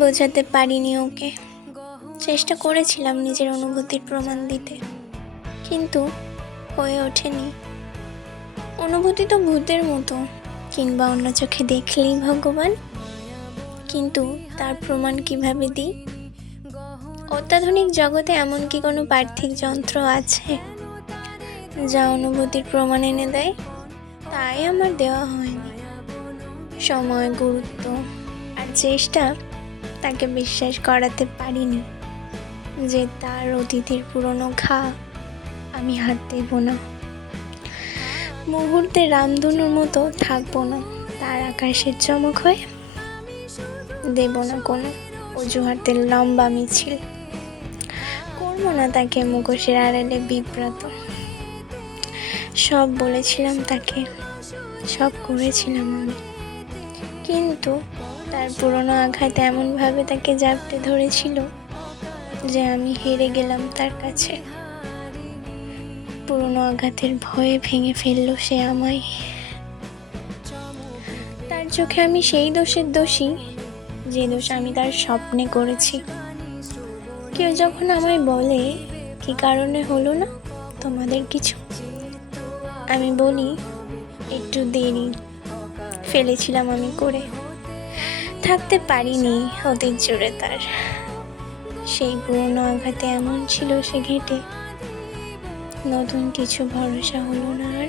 বোঝাতে পারিনি ওকে। চেষ্টা করেছিলাম নিজের অনুভূতির প্রমাণ দিতে, কিন্তু হয়ে ওঠেনি। অনুভূতি তো ভূতের মতো, কিংবা অন্য চোখে দেখলেই ভগবান। কিন্তু তার প্রমাণ কিভাবে দিই? অত্যাধুনিক জগতে এমন কি কোনো পার্থিব যন্ত্র আছে যা অনুভূতির প্রমাণ এনে দেয়? তাই আমার দেওয়া হয়নি। সময়, গুরুত্ব আর চেষ্টা তাকে বিশ্বাস করাতে পারিনি যে তার অতীতের পুরনো ঘা আমি হাত দেব না। মুহূর্তে রামধনুর মতো থাকবো না তার আকাশের চমক হয়ে। দেব না কোনো অজুহাতের লম্বা মিছিল। করবো না তাকে মুখোশের আড়ালে বিব্রত। সব বলেছিলাম তাকে, সব করেছিলাম আমি, কিন্তু তার পুরনো আঘাত এমনভাবে তাকে জাপটে ধরেছিল যে আমি হেরে গেলাম তার কাছে। পুরনো আঘাতের ভয়ে ভেঙে ফেললো সে আমায়। তার চোখে আমি সেই দোষের দোষী যে দোষ আমি তার স্বপ্নে করেছি। কেউ যখন আমায় বলে কি কারণে হলো না তোমাদের কিছু, আমি বলি একটু দেরি ফেলেছিলাম আমি করে। থাকতে পারিনি অতীত জুড়ে তার সেই পুরনো আঘাতে এমন ছিল সে ঘেঁটে। নতুন কিছু ভরসা হলো না আর।